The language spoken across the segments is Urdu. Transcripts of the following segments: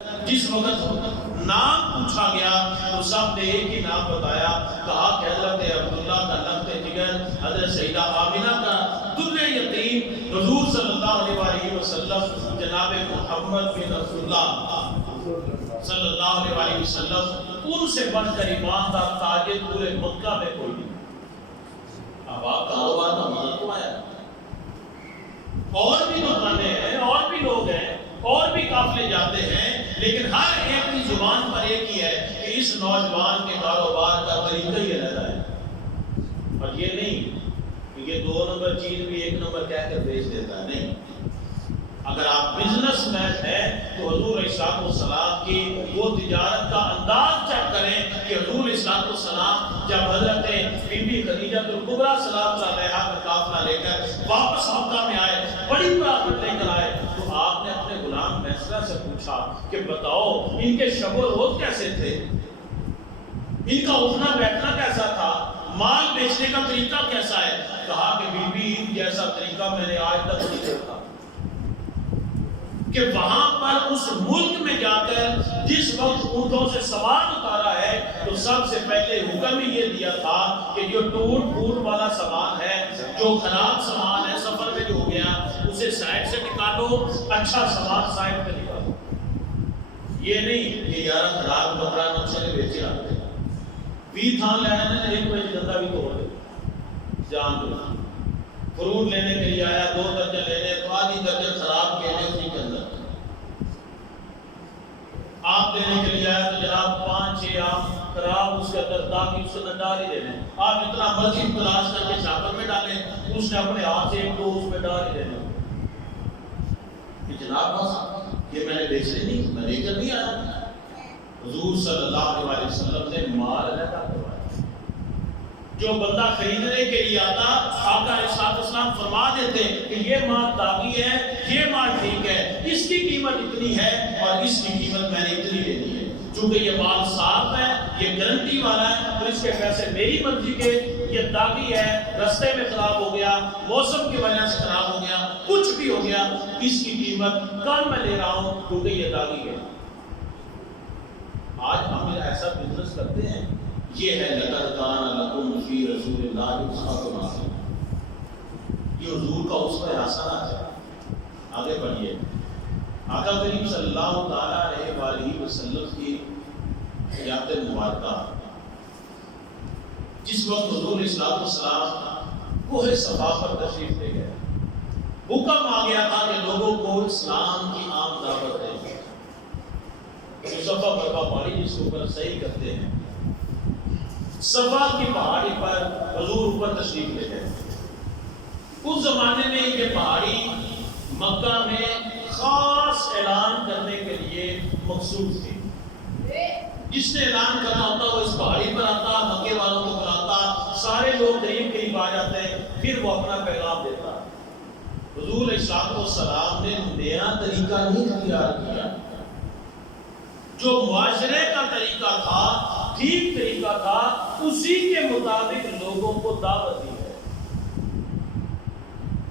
جس وقت نام پوچھا گیا تو سب نے ایک ہی نام بتایا، کہا کہ حضرت عبداللہ کا لخت جگر، حضرت سیدہ آمنہ کا در یتیم، حضور صلی اللہ علیہ وسلم جناب محمد بن عبداللہ صلی اللہ علیہ وسلم، ان سے بڑھ کر ایماندار تاجر پورے مکہ میں کوئی نہیں۔ اب آپ کاروبار کا مدد تو آیا، اور بھی دکانیں ہیں، اور بھی لوگ ہیں، اور بھی قافلے جاتے ہیں، لیکن ہر ایک کی زبان پر ایک ہی ہے کہ اس نوجوان کے کاروبار کا طریقہ ہی علیحدہ ہے۔ اور یہ نہیں کہ یہ 2 نمبر چیز بھی 1 نمبر کہہ کر بیچ دیتا ہے، نہیں۔ اگر آپ بزنس مین ہیں تو حضور علیہ السلام کی وہ تجارت کا انداز چیک کریں کہ حضور علیہ السلام جب حضرت بی بی خدیجہ الکبریٰ سلام علیہا کا قافلہ لے کر واپس مکہ میں آئے، بڑی پرافٹ لے کر آئے، تو آپ نے اپنے غلام میسرہ سے پوچھا کہ بتاؤ ان کے شب و روز کیسے تھے، ان کا اٹھنا بیٹھنا کیسا تھا، مال بیچنے کا طریقہ کیسا ہے؟ کہا کہ بی بی جیسا طریقہ میں نے آج تک نہیں دیکھا، کہ وہاں پر اس ملک میں جا کر جس وقت اونٹوں سے سوار اتارا ہے تو سب سے پہلے حکم ہی یہ دیا تھا کہ جو ٹوٹ پھوٹ والا سامان ہے، جو خراب سامان ہے سفر میں جو ہو گیا، اسے سائڈ سے نکالو، اچھا سامان سائڈ پہ نکالو۔ یہ نہیں کہ یار خراب کپڑا نقشے نے بیچے آتے بھی تھان لینا نے 1 بجے دندہ بھی توڑ دے، جان دو۔ فروٹ لینے کے لیے آیا 2 درجن لینے، تو آدھی درجن خراب کیلے اسی کے اندر، آپ دینے کے لیے آیا تو جناب 5-6 آم خراب اس کے اندر، تاکہ اس کو ڈال ہی دینے، آپ اتنا مرضی تلاش کر کے شاپر میں ڈالیں، اس نے اپنے ہاتھ سے 1-2 اس میں ڈال ہی دینے کہ جناب بس یہ میں نے بیچنے نہیں، میں لے کر نہیں آیا۔ حضور صلی اللہ علیہ وسلم نے مال علیحدہ کروایا۔ جو بندہ خریدنے کے لیے آتا، آقا علیہ السلام فرما دیتے کہ یہ مال داغی ہے، یہ مال ٹھیک ہے، اس کی قیمت اتنی ہے اور اس کی قیمت میں نے اتنی لینی ہے، چونکہ یہ مال صاف ہے، یہ گارنٹی والا ہے، تو اس کے پیسے میری مرضی کے، یہ داغی ہے، رستے میں خراب ہو گیا، موسم کی وجہ سے خراب ہو گیا، کچھ بھی ہو گیا، اس کی قیمت کم میں لے رہا ہوں کیونکہ یہ داغی ہے۔ آج ہم ایسا بزنس کرتے ہیں، یہ ہے لَقَدْ كَانَ لَكُمْ فِي رَسُولِ اللَّهِ أُسْوَةٌ حَسَنَةٌ، یہ حضور کا اسوہ حسنہ ہے۔ آگے بڑھیے، آقا کریم صلی اللہ تعالیٰ علیہ وسلم کی حیات مبارکہ، جس وقت حضور علیہ السلام کوہ صفا پر تشریف لے گئے، حکم آ گیا تھا کہ لوگوں کو اسلام کی عام دعوت دیں۔ صفا مروا پہاڑی جس کے اوپر صحیح کرتے ہیں، صفا کی پہاڑی پر حضور اوپر تشریف لے گئے۔ اس زمانے میں یہ پہاڑی مکہ میں خاص اعلان کرنے کے لیے مخصوص تھی، جس نے اعلان کرنا ہوتا وہ اس پہاڑی پر آتا، مکے والوں کو بلاتا، سارے لوگ قریب قریب آ جاتے ہیں، پھر وہ اپنا پیغام دیتا۔ حضور علیہ السلام نے نیا طریقہ نہیں اختیار کیا، جو معاشرے کا طریقہ تھا، ٹھیک طریقہ تھا، اسی کے مطابق لوگوں کو دعوت دی ہے۔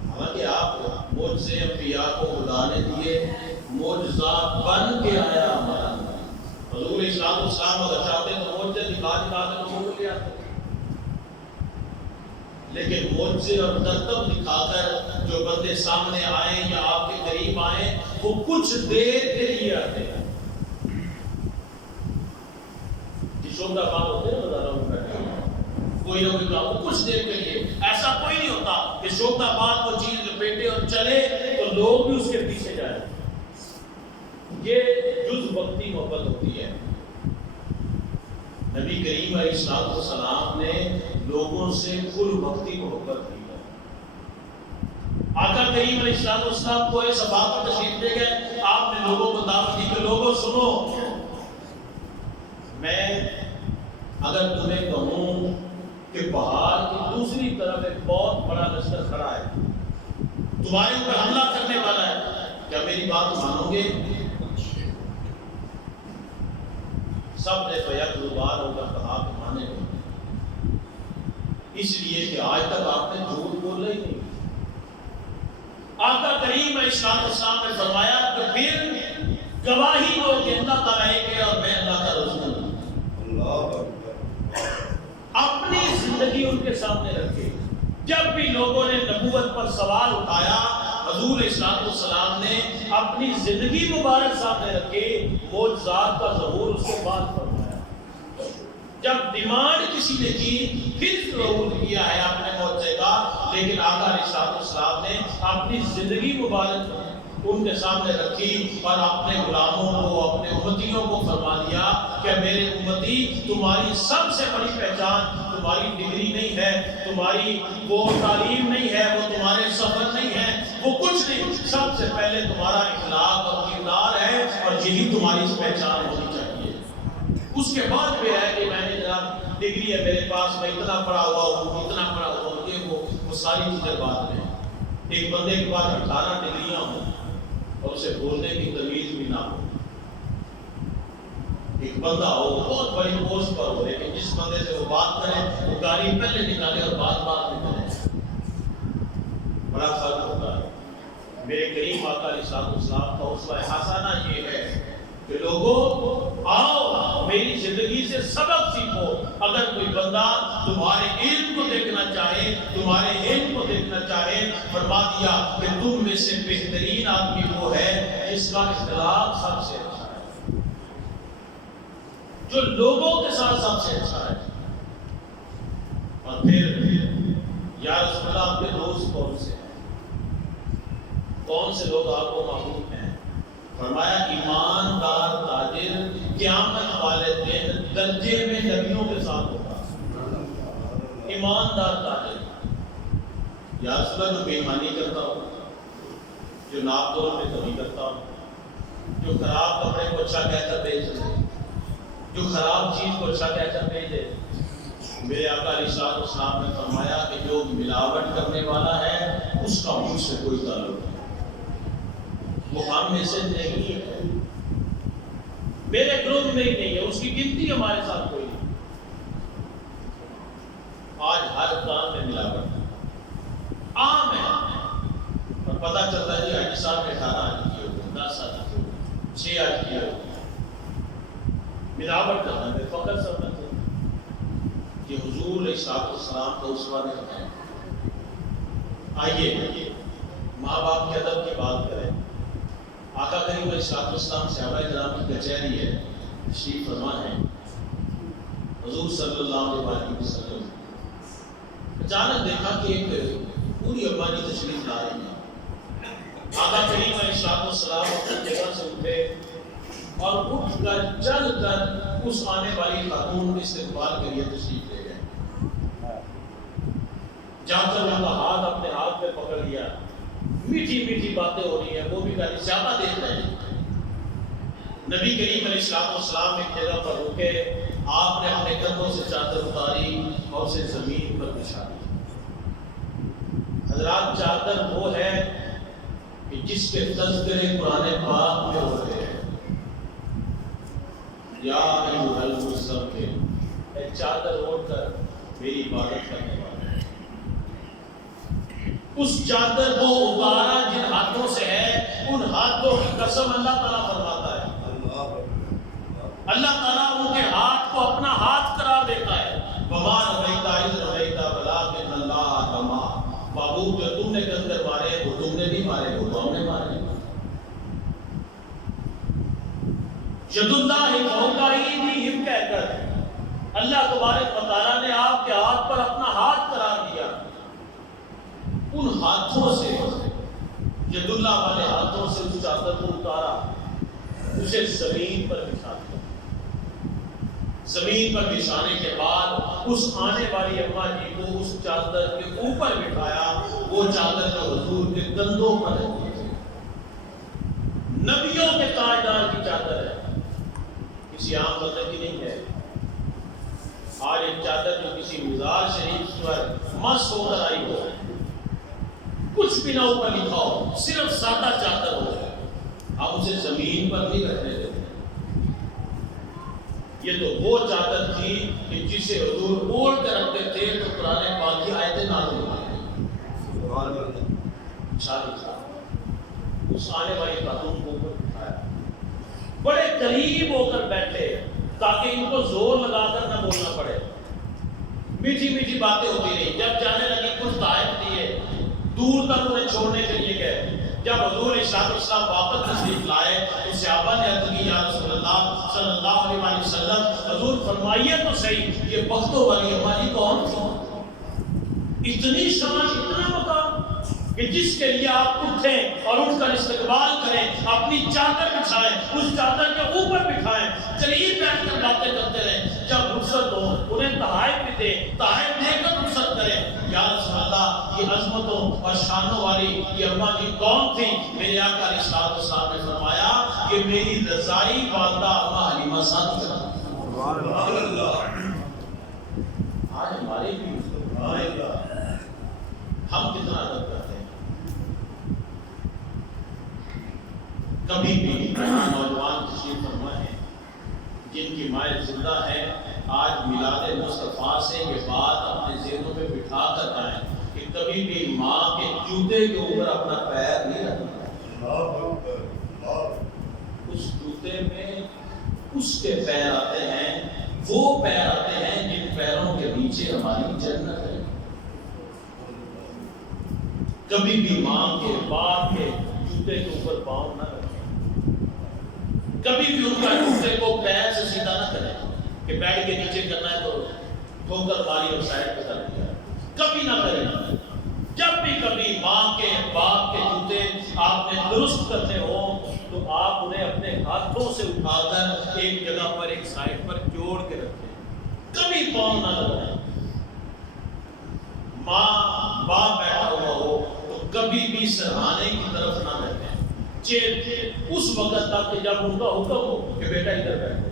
حالانکہ آپ معجزے انبیاء کو خدا نے دیے، معجزہ بن کے آیا ہمارا حضور علیہ السلام اگر چاہتے تو معجزے دکھا کے لوگوں لے آتے، لیکن معجزے اور کرتب دکھا کر جو بندے سامنے آئیں یا آپ کے قریب آئیں وہ کچھ دیر کے لیے آتے ہیں۔ شوندہ بات ہوتے ہیں بازاروں میں بیٹھے کوئی نہ کوئی کام کچھ دیر کے لیے، ایسا کوئی نہیں ہوتا کہ شوندہ بات کو چیز لپیٹے اور چلے تو لوگ بھی اس کے پیچھے جائیں۔ یہ جز وقتی محبت ہوتی ہے۔ نبی کریم علیہ السلام نے لوگوں سے کل وقتی محبت کی ہے۔ آقا کریم علیہ السلام کو صفا پر تشریف لے گئے، آپ نے لوگوں کو دعوت دی کہ لوگوں سنو، میں اگر تمہیں کہوں کہ پہاڑ کی دوسری طرف ایک بہت بڑا لشکر کھڑا ہے، تمہارے اوپر حملہ کرنے والا ہے، کیا میری بات مانو گے؟ سب نے بیک زبان ہو کر کہا کہ مانے گے، اس لیے کہ آج تک آپ نے جھوٹ بولا ہی نہیں۔ آقا کریم علیہ السلام نے فرمایا کہ پھر گواہی دو کہ اللہ تعالیٰ ایک ہے اور میں اللہ کا رسول ہوں. اپنی زندگی ان کے سامنے رکھے. جب بھی لوگوں نے نبوت پر سوال اٹھایا حضور علیہ السلام نے اپنی زندگی مبارک سامنے رکھے، معجزات کا ظہور اس کے بعد فرمایا. جب ڈیمانڈ کسی نے کی پھر ظہور کیا ہے اپنے معجزے کا، لیکن آقا علیہ السلام نے اپنی زندگی مبارک ان کے سامنے رکھی اور اپنے غلاموں کو، اپنے امتیوں کو فرما دیا کہ میرے امتی، تمہاری سب سے بڑی پہچان تمہاری ڈگری نہیں ہے، تمہاری وہ تعلیم نہیں ہے، وہ تمہارے سفر نہیں ہے، وہ کچھ نہیں. سب سے پہلے تمہارا اخلاق اور کردار ہے، اور یہی تمہاری پہچان ہونی چاہیے. اس کے بعد بھی ہے کہ میں نے جناب ڈگری ہے میرے پاس، میں اتنا پڑھا ہوا ہوں، اتنا پڑھا ہوا ہوں، یہ وہ ساری چیزیں بعد میں. ایک بندے کے پاس 18 ڈگریاں ہوں اور اسے بولنے کی تمیز بھی نہ ہو. ایک بندہ ہو بہت بڑی پوسٹ پر ہو، لیکن جس بندے سے وہ بات کرے وہ گالی پہلے نکالے اور بات میں کرے، بڑا فرق ہوتا ہے. میرے کریم آقا علیہ السلام کا اسوہ حسنہ یہ ہے کہ لوگوں آؤ میری زندگی سے سبق سیکھو. اگر کوئی بندہ تمہارے علم کو دیکھنا چاہے، تمہارے علم کو دیکھنا چاہے، فرما دیا کہ تم میں سے بہترین آدمی وہ ہے جس کا اخلاق سب سے اچھا ہے، جو لوگوں کے ساتھ سب سے اچھا ہے. اور پھر یا رسول اللہ آپ کے دوست کون سے ہیں؟ کون سے لوگ آپ کو محبوب ہیں؟ فرمایا ایماندار تاجر قیامت والے دن درجے میں نبیوں کے ساتھ ہوگا. ایماندار تاجر، یا رسول اللہ جو بے ایمانی کرتا ہو، جو ناپ تول میں کمی کرتا ہو، جو خراب کپڑے کو اچھا کہہ کر بیچ دے، جو خراب چیز کو اچھا کہہ کر بیچ دے. میرے آقا علیہ السلام نے فرمایا کہ جو ملاوٹ کرنے والا ہے اس کا مجھ سے کوئی تعلق نہیں، وہ ہم میں سے نہیں ہے، میرے گروپ میں ہی نہیں ہے، اس کی گنتی ہمارے ساتھ کوئی نہیں. آج ہر کام میں ملاوٹ عام ہے، اور پتہ چلتا ہے جی حاجی صاحب نے 18 آج کیے ہوئے، 10 آج کیے ہوئے، 6 آج کیے ہوئے. ملاوٹ کرنا ہے فخر سمجھتے ہیں. یہ حضور علیہ السلام کا اسوہ نہیں ہے. آئیے ماں باپ کے ادب کی بات کریں. آقا کریم علیہ السلام صحابہ کرام کی کچہری ہے، تشریف فرما ہے. حضور صلی اللہ علیہ وسلم اچانک دیکھا کہ ایک پوری اماں کی تشریف لا رہی ہے. آقا کریم علیہ السلام اپنی جگہ سے اٹھے اور اٹھ کر چل کر اس آنے والی خاتون کے استقبال کے لیے تشریف لے گئے. جا کر ان کا ہاتھ اپنے ہاتھ میں پکڑ لیا، میٹھی میٹھی باتیں ہو رہی ہیں، وہ بھی کہیں زیادہ دیکھ رہے ہیں. نبی کریم علیہ السلام ایک جگہ پر رکے، آپ نے اپنے کندھوں سے چادر اتاری اور اسے زمین پر بچھا دی. حضرات چادر وہ ہے کہ جس کے تذکرے قرآن پاک میں ہوتے ہیں. یا ایھا المزمل، اے چادر اوڑھ کر میری عبادت کرنے والے، اس چادر کو اتارا جن ہاتھوں سے ہے، ان ہاتھوں کی قسم اللہ تعالیٰ فرماتا ہے. اللہ تعالیٰ ان کے ہاتھ کو اپنا ہاتھ قرار دیتا ہے. وما رمیت اذ رمیت ولکن اللہ رمی. بابو جو تم نے کنکر مارے وہ تم نے بھی مارے، وہ تو ہم نے مارے. ید اللہ فوق ایدیہم کہہ کر اللہ تبارک و تعالیٰ نے آپ کے ہاتھ پر اپنا ہاتھ قرار دیا. ان ہاتھوں سے، ید اللہ والے ہاتھوں سے اس چادر کو اتارا، اسے زمین پر بچھا دیا. زمین پر بچھانے کے بعد اس آنے والی اماں جی کو اس چادر کے اوپر بٹھایا. وہ چادر جو حضور کے کندھوں پر رکھی تھی، نبیوں کے تاجدار کی چادر ہے، کسی عام بندے کی نہیں ہے. آج ایک چادر جو کسی مزار شریف پر مس ہو کر آئی ہو، کچھ بھی نہ اوپر لکھا ہو، صرف سادہ چادر ہو، آپ اسے زمین پر نہیں رکھنے دیتے. یہ تو وہ چادر تھی کہ جسے حضور اوڑھ کر رکھتے تھے تو قرآن پاک کی آیتیں نازل ہوتی ہیں. شادی تھا، اس آنے والی خاتون کو اوپر بٹھایا. بڑے قریب ہو کر بیٹھے تاکہ ان کو زور لگا کر نہ بولنا پڑے. میٹھی میٹھی باتیں ہوتی رہی. جب جانے لگی کچھ طائف دیے, دور تک انہیں چھوڑنے کے لیے گئے. جب حضور ارشاد الاسلام واپس تشریف لائے تو صحابہ نے عرض کی یا رسول اللہ صلی اللہ علیہ وسلم, حضور فرمائیے تو صحیح یہ بختوں والی ہماری کون تھی؟ اتنی شان, اتنا مقام کہ جس کے لیے آپ اٹھیں اور اٹھ کر استقبال کریں, اپنی چادر بچھائیں, اس چادر کے اوپر بٹھائیں, قریب بیٹھ کر باتیں کرتے رہیں. جب رخصت ہو انہیں تحائف بھی دے, تحائف دے کر رخصت کریں. یا رسول اللہ یہ عظمتوں اور شانوں والی یہ اماں جی کون تھی؟ میرے آقا علیہ الصلوۃ والسلام نے فرمایا یہ میری رضائی والدہ اماں حلیمہ سعدیہ. سبحان اللہ. آج ہمارے بھی ہم کتنا ادب کرتے ہیں. کبھی بھی نوجوان تشریف فرما ہے جن کی مائیں زندہ ہے, آج میلاد مصطفیٰ سے یہ بات اپنے ذہنوں میں بٹھا کر آئیں کہ کبھی بھی ماں کے جوتے کے اوپر اپنا پیر نہیں رکھنا. اس جوتے میں اس کے پیر آتے ہیں, وہ پیر آتے ہیں جن پیروں کے نیچے ہماری جنت ہے. کبھی بھی ماں کے باپ کے جوتے کے اوپر پاؤں نہ رکھیں. کبھی بھی ان کا جوتے کو پیر سے سیدھا نہ کریں کہ بیڈ کے نیچے کرنا ہے تو ٹھوکر ماری اور سائڈ پہ کر دیا. کبھی نہ کریں. جب بھی کبھی ماں کے باپ کے جوتے آپ نے درست کرنے ہوں تو آپ انہیں اپنے ہاتھوں سے اٹھا کر ایک جگہ پر ایک سائڈ پر جوڑ کے رکھیں. کبھی پاؤں نہ لگائیں. ماں باپ بیٹھا ہوا ہو تو کبھی بھی سرہانے کی طرف نہ بیٹھیں اس وقت تک کہ جب ان کا حکم ہو کہ بیٹا ادھر بیٹھو.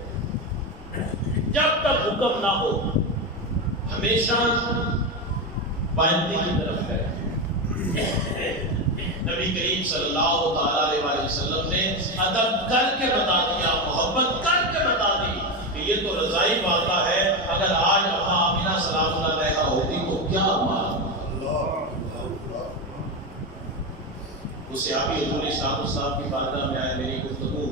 جب تک حکم نہ ہو ہمیشہ بائندی کی طرف بیٹھیں. نبی کریم صلی اللہ تعالی علیہ وسلم نے ادب کر کے بتا دیا, محبت کر کے بتا دی کہ یہ تو رضائی والدہ ہے. اگر آج اماں آمینہ سلام اللہ علیہا ہوتی تو کیا ماں. اس صحابی حضور صاحب صاحب کی بارگاہ میں آئے. میری گفتگو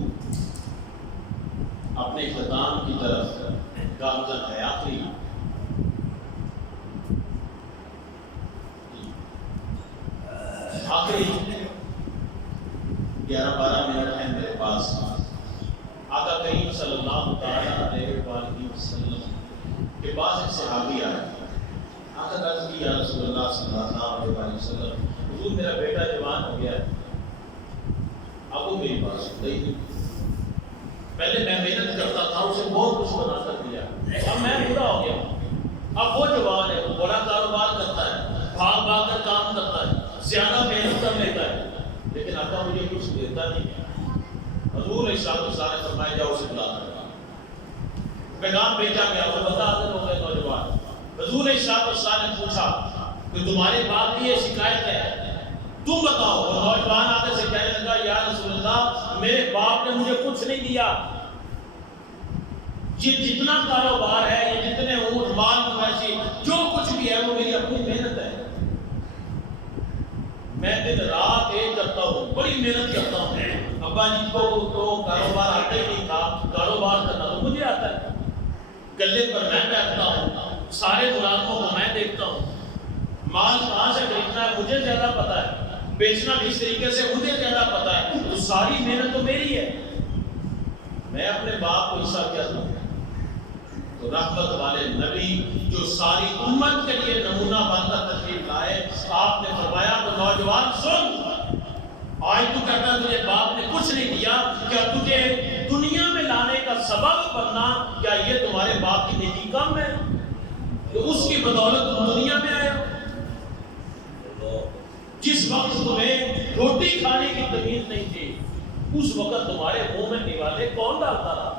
اپنے اختتام کی طرف گامزن ہے. آخری آخری 11-12 منٹ ہیں میرے پاس. آقا کریم صلی اللہ علیہ وسلم کے پاس ایک صحابی آئے. آقا عرض کی یا رسول اللہ صلی اللہ علیہ وسلم, حضور میرا بیٹا جوان ہو گیا ہے, اب وہ میری بات سنتا ہی نہیں. پہلے میں محنت کرتا تھا, اسے بہت کچھ بنا کر دیا, اب میں بوڑھا ہو گیا. اب وہ جوان ہے, وہ بڑا کاروبار کرتا ہے, بھاگ بھاگ کر کام کرتا ہے, زیادہ محنت کر لیتا ہے, لیکن آقا مجھے کچھ دیتا نہیں ہے. حضور ارشاد نے فرمایا جاؤ اسے بلا کر. پیغام بھیجا گیا, وہ بتا ہو گئے نوجوان. حضور ارشاد نے پوچھا کہ تمہارے باپ کی یہ شکایت ہے, تم بتاؤ. وہ نوجوان آگے سے کہنے لگا یا رسول اللہ میرے باپ نے مجھے کچھ نہیں دیا. یہ جتنا کاروبار ہے, یہ جتنے اونٹ مال مویشی جو کچھ بھی ہے وہ میری اپنی محنت ہے. میں دن رات ایک کرتا ہوں, بڑی محنت کرتا ہوں. ابا جی کو تو کاروبار آتا ہی نہیں تھا, کاروبار کرنا تو مجھے آتا ہے. گلے پر میں بیٹھتا ہوں, سارے ملازموں کو میں دیکھتا ہوں. مال کہاں سے خریدنا ہے مجھے زیادہ پتا ہے, بیچنا کس طریقے سے مجھے زیادہ پتا ہے. تو ساری محنت تو میری ہے, میں اپنے باپ کو حصہ کیا دوں. تو رحمت والے نبی جو ساری امت کے لیے نمونہ بن کر تشریف لائے, آپ نے فرمایا تو نوجوان سن, آج تو کہتا ہے تجھے باپ نے کچھ نہیں دیا, کیا تجھے دنیا میں لانے کا سبب بننا کیا یہ تمہارے باپ کی نیکی کم ہے؟ تو اس کی بدولت تم دنیا میں آئے. جس وقت تمہیں روٹی کھانے کی تمیز نہیں تھی, اس وقت تمہارے منہ میں نوالے کون ڈالتا رہا؟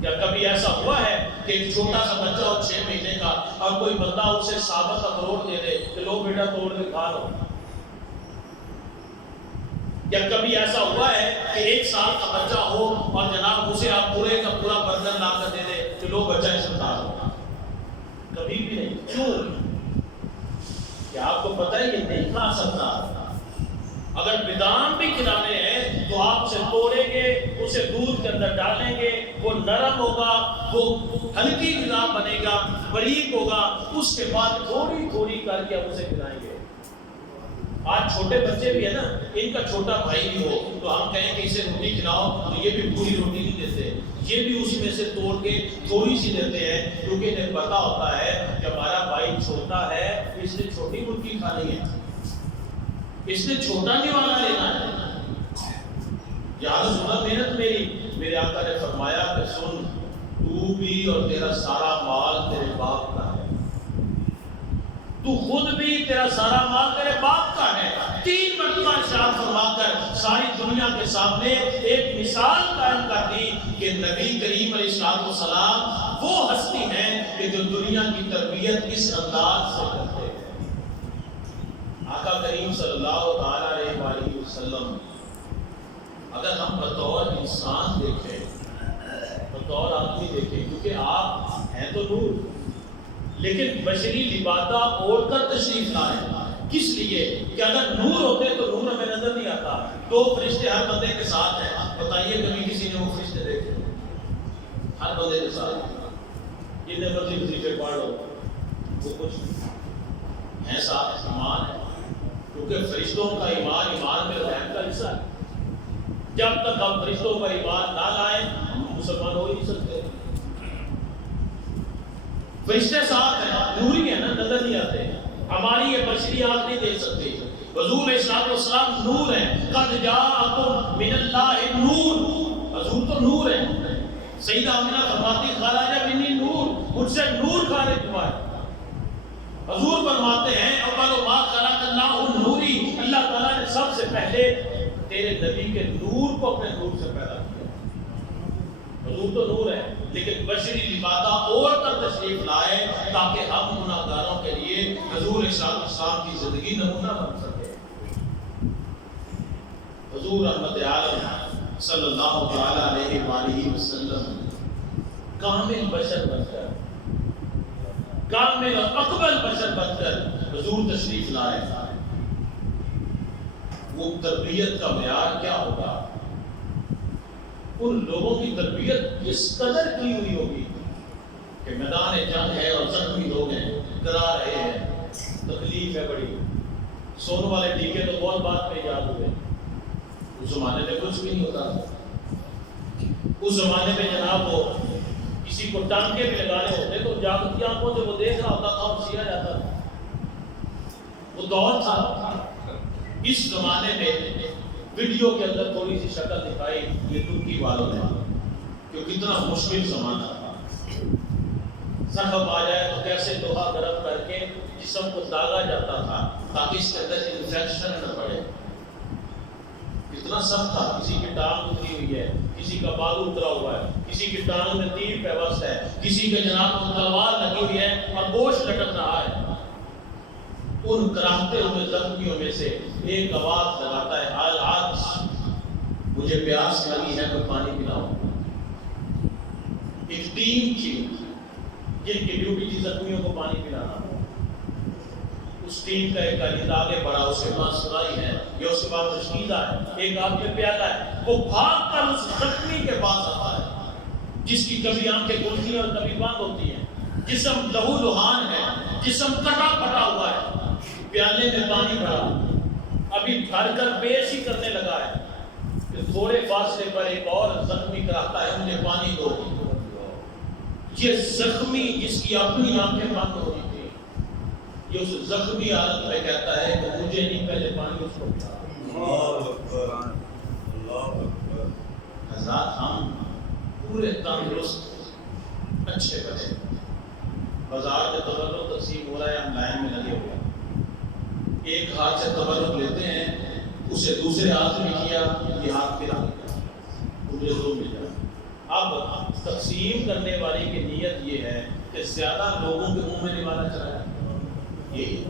کیا کبھی ایسا ہوا ہے کہ ایک چھوٹا سا بچہ ہو 6 مہینے کا اور کوئی بندہ اسے ثابت اخروٹ دے دے کہ لو بیٹا توڑ کے کھا لو؟ یا کبھی ایسا ہوا ہے کہ 1 سال کا بچہ ہو اور جناب اسے آپ پورے کا پورا برتن لا کر دے دے کہ لو بچہ اسے کھا لو؟ کبھی بھی نہیں. کیوں؟ کیا آپ کو پتہ ہے یہ نہیں کھا سکتا. اگر بادام بھی کھلانے ہیں تو آپ اسے توڑیں گے, اسے دودھ کے اندر ڈالیں گے، وہ نرم ہوگا، وہ ہلکی غذا بنے گا، باریک ہوگا، اس کے بعد تھوڑی تھوڑی کر کے ہم اسے کھلائیں گے۔ آج چھوٹے بچے بھی ہے نا، ان کا چھوٹا بھائی بھی ہو تو ہم کہیں کہ اسے روٹی کھلاؤ تو یہ بھی پوری روٹی نہیں دیتے، یہ بھی اس میں سے توڑ کے تھوڑی سی دیتے ہیں، کیونکہ انہیں پتا ہوتا ہے کہ ہمارا بھائی چھوٹا ہے، اس نے چھوٹی مرغی کھانی ہے، اس نے چھوٹا نوالا لینا ہے۔ یاد سنا محنت میرے آقا نے فرمایا کہ سن، تو بھی اور تیرا سارا مال تیرے باپ کا ہے، تو خود بھی، تیرا سارا مال تیرے باپ کا ہے۔ 3 مرتبہ ارشاد فرما کر ساری دنیا کے سامنے ایک مثال قائم کر دی کہ نبی کریم علیہ السلام وہ ہستی ہیں کہ جو دنیا کی تربیت اس انداز سے کرتے ہیں۔ آقا کریم صلی اللہ تعالیٰ علیہ وآلہ وسلم اگر ہم بطور انسان دیکھیں، بطور آدمی دیکھیں، کیونکہ آپ ہیں تو نور، لیکن بشری لبادہ اوڑھ کر تشریف لائے، کس لیے کہ اگر نور ہوتے تو نور ہمیں نظر نہیں آتا۔ 2 فرشتے ہر بندے کے ساتھ ہیں، بتائیے کبھی کسی نے وہ فرشتے دیکھے؟ ہر بندے کے ساتھ، جتنے مرضی وظیفے پڑھ لو، وہ کچھ ہیں ساتھ، ایمان ہے، کیونکہ فرشتوں کا ایمان میں رحم کا حصہ ہے۔ جب تک ہم فرشتوں پر ایمان نہ لائیں ہم مسلمان ہو ہی نہیں سکتے۔ فرشتے ساتھ ہیں، نوری ہے نا، نظر نہیں آتے، ہماری یہ بشری آنکھ نہیں دیکھ سکتی۔ حضور علیہ السلام نور ہیں، قد جاءکم من اللہ نور، حضور تو نور ہیں۔ سیدہ آمنہ فرماتی خرج منی نور، مجھ سے نور خارج ہوا ہے۔ حضور فرماتے ہیں اول ما خلق اللہ نوری، اللہ تعالیٰ نے سب سے پہلے تیرے نبی کے نور کو اپنے نور سے پیدا کیا۔ حضور تو نور ہے، لیکن بشری لبادہ اوڑھ کر تشریف لائے تاکہ ہم گناہگاروں کے لیے حضور علیہ السلام کی زندگی نمونہ بن سکے۔ حضور رحمت عالم صلی اللہ تعالی علیہ وآلہ وسلم کامل بشر بن کر، کامل اور اکمل بشر بن کر حضور تشریف لائے۔ وہ تربیت کا معیار کیا ہوگا؟ ان لوگوں کی تربیت کس قدر کی ہوئی ہوگی کہ میدان جنگ ہے اور زخمی لوگ ہیں، کرا رہے ہیں، تکلیف ہے بڑی، سونے والے ٹیکے تو بہت بات پہ ایجاد ہوئے، اس زمانے میں کچھ بھی نہیں ہوتا تھا۔ اس زمانے میں جناب وہ کسی کو ٹانکے بھی لگانے ہوتے تو جاگتی آنکھوں سے وہ دیکھ رہا ہوتا تھا اور سیا جاتا تھا، وہ دور تھا۔ اس زمانے میں ویڈیو کے اندر تھوڑی سی شکل دکھائی یہ ترکی والوں نے کہ کتنا مشکل زمانہ تھا، زخم آ جائے تو کیسے لوہا گرم کر کے جسم کو داغا جاتا تھا تاکہ اس کے اندر انفیکشن نہ پڑے، کتنا سخت تھا۔ کسی کی ٹانگ اتری ہوئی ہے، کسی کا بالو اترا ہوا ہے، کسی کی ٹانگ میں تیر پیوست ہے، کسی کے جناب کو تلوار لگی ہوئی ہے اور گوشت لٹک رہا ہے۔ ان کراہتے ہوئے زخمیوں میں سے ایک آواز لگاتا ہے، آج مجھے پیاس لگی ہے، کوئی پانی پلاؤ۔ ایک ٹیم تھی جن کی ڈیوٹی تھی زخمیوں کو پانی پلانا۔ اس ٹیم کا ایک قائد آگے بڑھا، اس کے پاس سرائی ہے یا اس کے پاس تشکیلہ ہے، ایک آپ کے پیالہ ہے، وہ بھاگ کر اس زخمی کے پاس آتا ہے جس کی کبھی آنکھیں کھلتی ہیں اور کبھی بند ہوتی ہیں، جسم لہو لہان ہے، جسم کٹا پھٹا ہوا ہے، پیالے میں پانی بھرا، ابھی بھر کر پیش ہی کرنے لگا ہے کہ تھوڑے فاصلے پر ایک اور زخمی کراتا ہے، مجھے پانی دو۔ یہ زخمی جس کی اپنی آنکھیں بند ہو رہی تھی، یہ اس زخمی حالت میں کہتا ہے کہ مجھے نہیں، پہلے پانی اس کو پلا۔ حضرات ہم پورے تندرست اچھے بنے، بازار میں تبرک تقسیم ہو رہا ہے، ہم لائن میں لگے ہوئے ہیں، ایک ہاتھ سے تبرک لیتے ہیں، اسے دوسرے ہاتھ میں کیا، یہ ہاتھ پھر آگے کیا، مجھے ضرور مل جائے۔ اب تقسیم کرنے والی کی نیت یہ ہے کہ زیادہ لوگوں کے منہ میں نوالا چلا جائے، یہی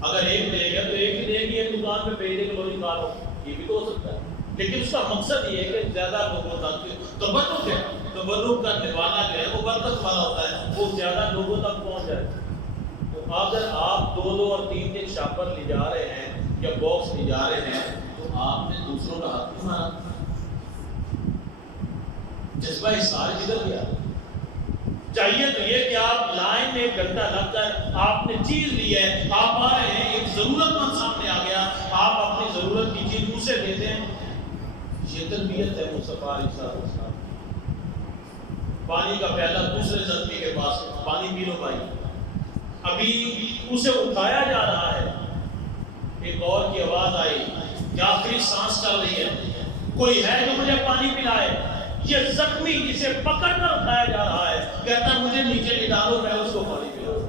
اگر ایک دے گا تو ایک ہی دے گی، ایک دکان پہ بھیج دے کہ لوگ کھا لو، یہ بھی تو ہو سکتا ہے، لیکن اس کا مقصد یہ ہے کہ زیادہ لوگوں تک تبرک ہے، تبرک کا نوالا جو ہے وہ برکت والا ہوتا ہے، وہ زیادہ لوگوں تک پہنچ جائے۔ تو اگر آپ 2 اور 3 شاپر لے جا رہے ہیں یا باکس لے جا رہے ہیں تو آپ نے دوسروں کا حق نہیں مارا، جذبہ اظہار کدھر گیا؟ چاہیے تو یہ کہ آپ لائن میں 1 گھنٹہ لگ کر آپ نے چیز لی ہے، آپ آ رہے ہیں، ایک ضرورت مند سامنے آ گیا، آپ اپنی ضرورت کی چیز اسے دے دیں۔ یہ تربیت ہے مصطفیٰ علیہ السلام۔ پانی کا پیالہ دوسرے زخمی کے پاس، پانی پی لو بھائی، ابھی اسے اٹھایا جا رہا ہے، ایک اور کی آواز آئی کہ آخری سانس چل رہی ہے، کوئی ہے جو مجھے پانی پلائے؟ یہ زخمی جسے پکڑ کر اٹھایا جا رہا ہے کہتا ہے مجھے نیچے نکالو، میں اس کو پانی پلاؤں۔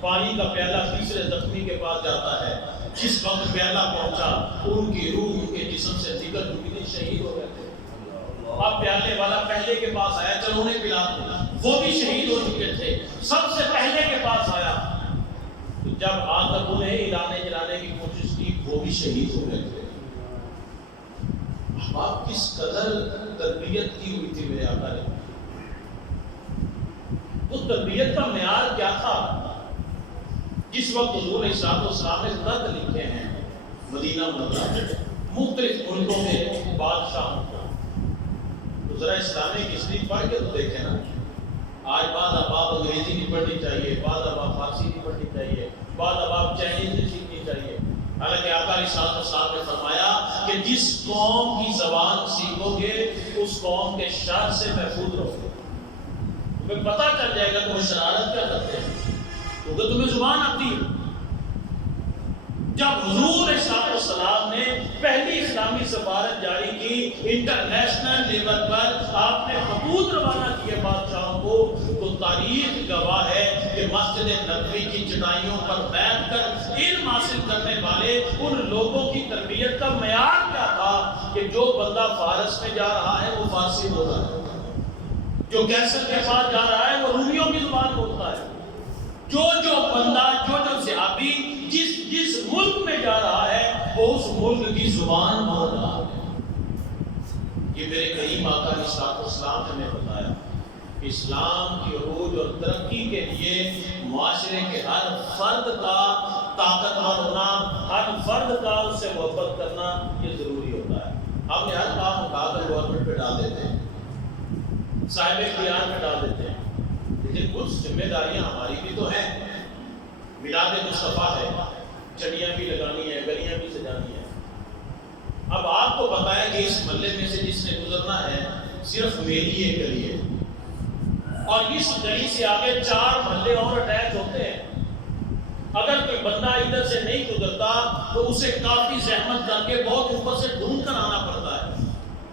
پانی کا پیالہ تیسرے زخمی کے پاس جاتا ہے، جس وقت پیالہ پہنچا ان کی روح ان کے جسم سے نکل چکی تھی، شہید ہو گئے تھے۔ اب پیالے والا پہلے کے پاس آیا، چلو انہیں پلا دو، وہ بھی شہید ہو چکے تھے، سب سے پہلے کے پاس آیا، تو جب آ کر انہیں ہلانے جلانے کی کوشش کی وہ بھی شہید ہو گئے تھے۔ آپ کس قدر تربیت کی ہوئی تھی میرے آقا نے؟ اس تربیت کا معیار کیا تھا؟ جس وقت حضور علیہ السلام نے خط لکھے ہیں مدینہ منورہ میں مختلف ملکوں میں بادشاہوں کو، تو ذرا اسلامک ہسٹری پڑھ کے تو دیکھیں نا۔ آج بعض اباب انگریزی نہیں پڑھنی چاہیے، بعض اباب فارسی نہیں پڑھنی چاہیے، بعض اباب چائنیز نہیں سیکھنی چاہیے۔ حالانکہ آقا علیہ السلام نے فرمایا کہ جس قوم کی زبان سیکھو گے اس قوم کے شر سے محفوظ رہو گے۔ تمہیں پتہ چل جائے گا کہ وہ شرارت کیا کرتے ہیں، کیونکہ تمہیں زبان آتی ہے۔ جب حضور علیہ السلام نے پہلی اسلامی سفارت جاری کی انٹرنیشنل لیول پر، آپ نے خطوط روانہ کیے بادشاہوں کو، تو تاریخ گواہ ہے کہ مسجد نبوی کی چٹائیوں پر بیٹھ کر علم حاصل کرنے والے ان لوگوں کی تربیت کا معیار کیا تھا کہ جو بندہ فارس میں جا رہا ہے وہ فارسی بول رہا ہے، جو کیسر کے پاس جا رہا ہے وہ رومیوں کی زبان بولتا ہے، جو بندہ جو صحابی جس ملک میں جا رہا ہے وہ اس ملک کی زبان بول رہا ہے۔ یہ میرے کریم آقا علیہ السلام نے ہمیں بتایا کہ اسلام کی عروج اور ترقی کے لیے معاشرے کے ہر فرد کا طاقتور ہونا، ہر فرد کا اس سے محبت کرنا یہ ضروری ہوتا ہے۔ ہم نے ہر کام اٹھا کر گورنمنٹ پہ ڈال دیتے ہیں، صاحب اختیار پہ ڈال دیتے ہیں، لیکن کچھ ذمہ داریاں ہماری بھی تو ہیں۔ میلاد مصطفیٰ ہے، چڑیاں بھی لگانی ہے، گلیاں بھی سجانی ہے۔ اب آپ کو پتا ہے کہ اس محلے میں سے جس نے گزرنا ہے صرف میری ایک گلی ہے، اور اس گلی سے آگے 4 محلے اور اٹیچ ہوتے ہیں۔ اگر کوئی بندہ ادھر سے نہیں گزرتا تو اسے کافی زحمت کر کے بہت اوپر سے ڈھونڈ کر آنا پڑتا ہے۔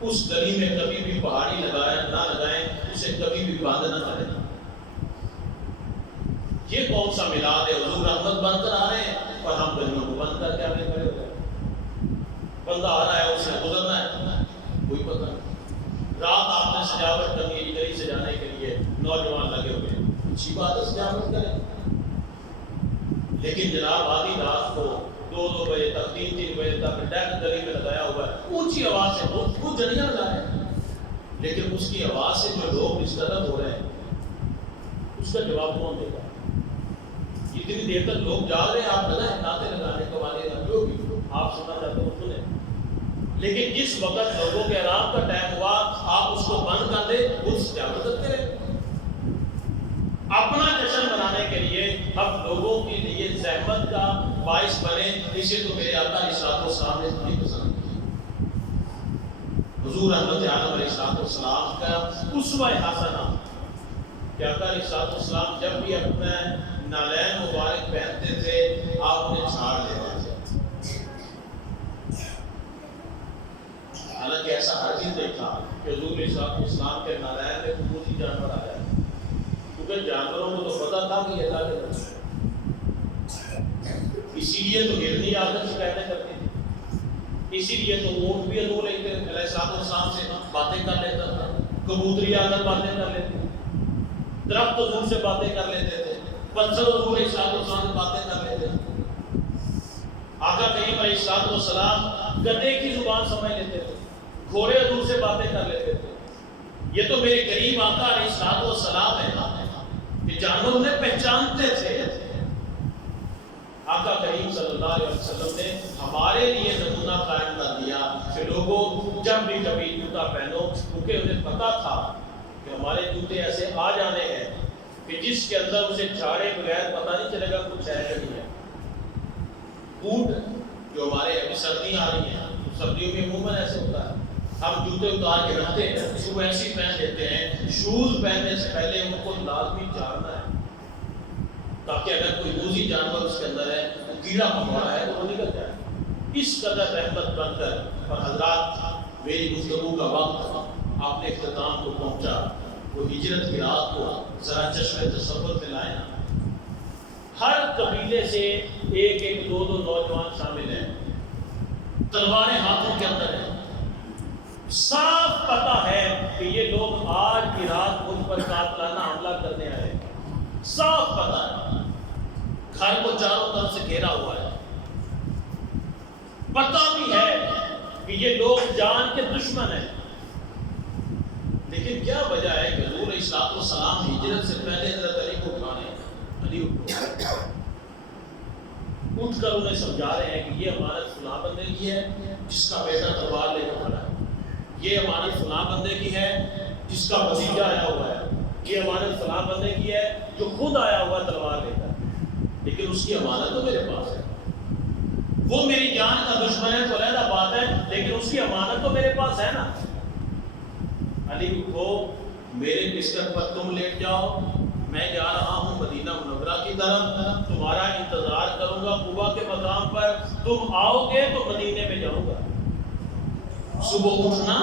اس گلی میں کبھی بھی پہاڑی نہ لگائیں، اسے کبھی بھی بند نہ کریں۔ یہ کون سا میلاد ہے؟ حضور رحمت بن کر آ رہے ہیں اور ہم گلیوں کو بند کر کے آگے کھڑے ہو گئے۔ بندہ آ رہا ہے، اسے گزرنا ہے، کوئی پتہ نہیں۔ رات آپ نے سجاوٹ کرنی ہے، گلی سجانے کے لیے نوجوان لگے ہوئے ہیں، اچھی بات ہے سجاوٹ کریں، لیکن جناب آدھی رات کو 2 بجے تک 3 بجے تک ڈیک گلی میں لگایا ہوا ہے، اونچی آواز سے وہ جڑیاں لگا رہے ہیں، لیکن اس کی آواز سے جو لوگ ڈسٹرب ہو رہے ہیں اس کا جواب کون دے گا؟ اتنی دیر تک لوگ جا رہے ہیں، آپ لگائیں ناطے لگانے قوالی جو بھی آپ سننا چاہتے ہو سنیں، لیکن جس وقت لوگوں کے آرام کا ٹائم ہوا آپ اس کو بند کر دیں، اس جاگرت کرتے رہے۔ اپنا جشن منانے کے لیے ہم لوگوں کے لیے زحمت کا باعث بنے، اسے تو میرے آقا علیہ السلام نے نہیں پسند کیا۔ حضور رحمت عالم علیہ السلام کا اسوہ حسنہ کہ آقا علیہ السلام جب بھی اپنے نالین مبارک پہنتے تھے آپ انہیں چھاڑ لیتے تھے۔ حالانکہ ایسا ہر چیز دیکھا کہ حضور علیہ السلام کے نالین میں خصوصی جانور آیا، کیونکہ جانوروں کو تو پتا تھا کہ یہ اللہ کے نبی ہے، اسی لیے تو ہرنی آدم شکایتیں کرتی تھی، اسی لیے تو اونٹ بھی حضور علیہ السلام سے باتیں کر لیتا تھا، کبوتری آدم باتیں کر لیتے تھے، درخت حضور سے باتیں کر لیتے تھے، پنچر حضور علیہ السلام سے باتیں کر لیتے تھے۔ آقا کریم علیہ السلام گدھے کی زبان سمجھ لیتے تھے، گھوڑے حضور سے باتیں کر لیتے تھے۔ یہ تو میرے کریم آقا علیہ السلام ہے کہ جانور انہیں پہچانتے تھے۔ آقا کریم صلی اللہ علیہ وسلم نے ہمارے لیے نمونہ قائم کر دیا کہ لوگوں جب بھی کبھی جوتا پہنو، کیونکہ انہیں پتا تھا کہ ہمارے جوتے ایسے آ جانے ہیں کہ جس کے اندر اسے جھاڑے بغیر پتہ نہیں چلے گا کچھ ہے کہ نہیں ہے۔ بوٹ جو ہمارے ابھی سردیاں آ رہی ہیں، سردیوں میں عموماً ایسے ہوتا ہے، ہم جوتے اتار کے رکھتے ہیں، اس کو ایسے ہی پہن لیتے ہیں۔ شوز پہننے سے پہلے ان کو لازمی جھاڑنا ہے تاکہ اگر کوئی موذی جانور اس کے اندر ہے، کیڑا مکوڑا ہے تو وہ نکل جائے۔ اس قدر رحمت بن کر، اور حضرات میری گفتگو کا وقت اپنے اختتام کو پہنچا، وہ ہجرت کی رات کو ذرا چشم تصور میں لائیں۔ ہر قبیلے سے ایک ایک دو دو نوجوان شامل ہیں، تلواریں ہاتھوں کے اندر ہیں، صاف پتہ ہے کہ یہ لوگ آج کی رات مجھ پر قاتلانہ حملہ کرنے آئے، صاف پتہ ہے۔ گھر کو چاروں طرف سے گھیرا ہوا ہے، پتہ بھی ہے کہ یہ لوگ جان کے دشمن ہیں، لیکن کیا وجہ ہے کہ حضور علیہ السلام ہجرت سے پہلے حضرت علی کو اٹھانے، علی اٹھ کر انہیں سمجھا رہے ہیں کہ یہ امانت فلاں بندے کی ہے جس کا بیٹا تلوار لے کر کھڑا ہے، یہ امانت فلاں بندے کی ہے جس کا بھتیجا آیا ہوا ہے، یہ امانت فلاں بندے کی ہے جو خود آیا ہوا تلوار لے کر، لیکن اس کی امانت تو میرے پاس ہے۔ وہ میری جان کا دشمن ہے تو علیحدہ بات ہے، لیکن اس کی امانت تو میرے پاس ہے نا۔ علی کو میرے بستر پر تم لیٹ جاؤ، میں جا رہا ہوں مدینہ منورہ کی طرف، تمہارا انتظار کروں گا قبا کے مقام پر، تم آؤ گے تو مدینے میں جاؤں گا۔ صبح اٹھنا،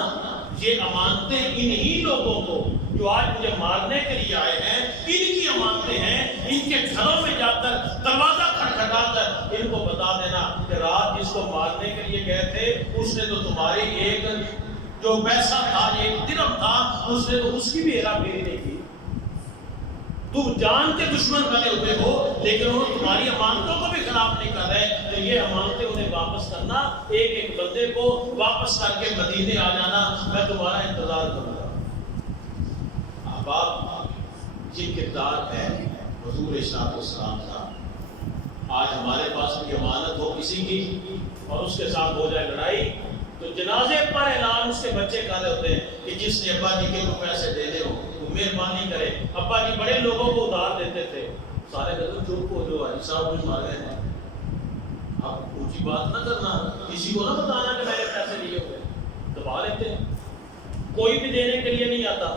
یہ امانتیں انہی لوگوں کو جو آج مجھے مارنے کے لیے آئے ہیں، ان کی امانتیں ہیں۔ ان کے گھروں میں جا کر دروازہ کھٹکھٹا کر ان کو بتا دینا کہ رات جس کو مارنے کے لیے گئے تھے اس نے تو تمہاری ایک جو پیسہ تھا، ایک درہم تھا، اس نے تو اس کی بھی ہیرا پھیری نہیں کی۔ تم جان کے دشمن بنے ہوئے ہو لیکن وہ تمہاری امانتوں کو بھی خراب نہیں کر رہے، تو یہ امانتیں انہیں واپس کرنا، ایک ایک بندے کو واپس کر کے مدینے آ جانا، میں تمہارا انتظار کروں گا۔ احباب، یہ کردار ہے حضور علیہ السلام کا۔ آج ہمارے پاس بھی امانت ہو کسی کی اور اس کے ساتھ ہو جائے لڑائی تو جنازے پر اعلان اس کے بچے کر رہے ہوتے ہیں کہ جس نے ابا جی کے کو پیسے دینے ہو وہ مہربانی کرے۔ ابا جی بڑے لوگوں کو ادھار دیتے تھے، سارے کہتے چپ ہو جو حاجی صاحب مجھ مار گئے ہیں، آپ اونچی بات نہ کرنا، کسی کو نہ بتانا کہ میں نے پیسے لیے ہوئے، دبا لیتے ہیں، کوئی بھی دینے کے لیے نہیں آتا۔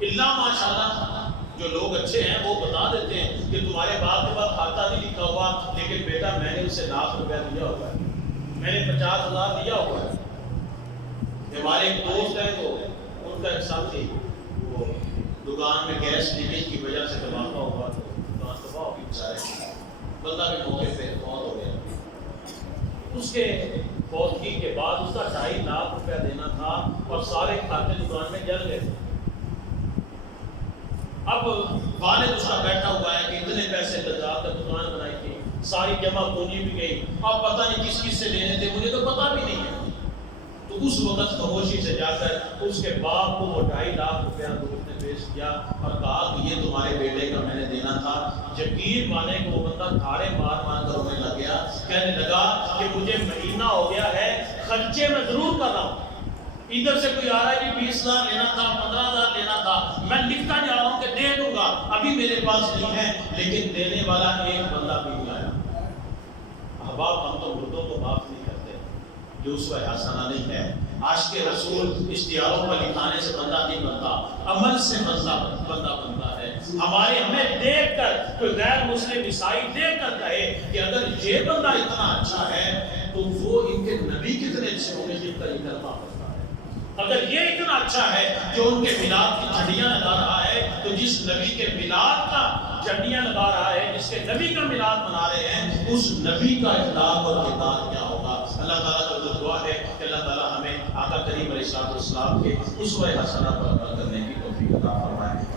اللہ ماشاءاللہ جو لوگ اچھے ہیں وہ بتا دیتے ہیں کہ تمہارے باپ کے پاس کھاتا نہیں لکھا ہوا، لیکن بیٹا میں نے اسے ₹1,00,000 دیا ہوا ہے، میں نے 50,000 دیا ہوا ہے۔ ہمارے ایک دوست ہیں تو ان کا ایک ساتھی وہ دکان میں گیس لیکیج کی وجہ سے دھماکہ ہوا تو دکان تباہ ہو گئی، بیچارے بندہ بھی موقع پہ موت ہو گیا۔ اس کے فوتگی کے بعد اس کا ₹2.5 دینا تھا اور سارے کھاتے دکان میں جل گئے تھے۔ اب والد اس کا بیٹھا ہوا ہے کہ اتنے پیسے لگا کر دکان بنائی تھی، ساری جمع پونجی بھی گئی، اب پتہ نہیں کس کس سے لینے تھے، مجھے تو پتہ بھی نہیں ہے۔ تو اس وقت خاموشی سے جا کر اس کے باپ کو وہ ₹2.5 دوست نے پیش کیا اور کہا کہ یہ تمہارے بیٹے کا میں نے دینا تھا۔ یقین مانے کہ وہ بندہ دھاڑے مار مار کر رونے لگ گیا، کہنے لگا کہ مجھے مہینہ ہو گیا ہے، خرچے میں ضرور کر رہا ہوں، ادھر سے کوئی آ رہا ہے کہ 20,000 لینا تھا، 15,000 لینا تھا، میں لکھتا جا رہا ہوں کہ دے دوں گا، ابھی میرے پاس نہیں ہے، لیکن دینے والا ایک بندہ بھی نہیں آیا۔ احباب، ہم تو مردوں کو معاف نہیں کرتے، جو اسوہ حسنہ نہیں ہے۔ عاشق رسول اشتہاروں پر لکھانے سے بندہ نہیں بنتا، عمل سے بندہ بنتا ہے۔ ہمیں دیکھ کر کوئی غیر مسلم عیسائی دیکھ کر کہے کہ اگر یہ بندہ اتنا اچھا ہے تو وہ ان کے نبی کتنے اچھے ہوں گے جن کا یہ کرنا پڑتا ہے۔ اگر یہ اتنا اچھا ہے جو ان کے میلاد کی جھنڈیاں لگا رہا ہے تو جس نبی کے میلاد کا جھنڈیاں لگا رہا ہے، جس کے نبی کا میلاد منا رہے ہیں، اس نبی کا اخلاق اور کردار کیا ہوگا۔ اللہ تعالیٰ کا دعا ہے کہ اللہ تعالیٰ ہمیں آقا کریم علیہ السلام کے اسوہ حسنہ پر عمل کرنے کی توفیق عطا فرمائے۔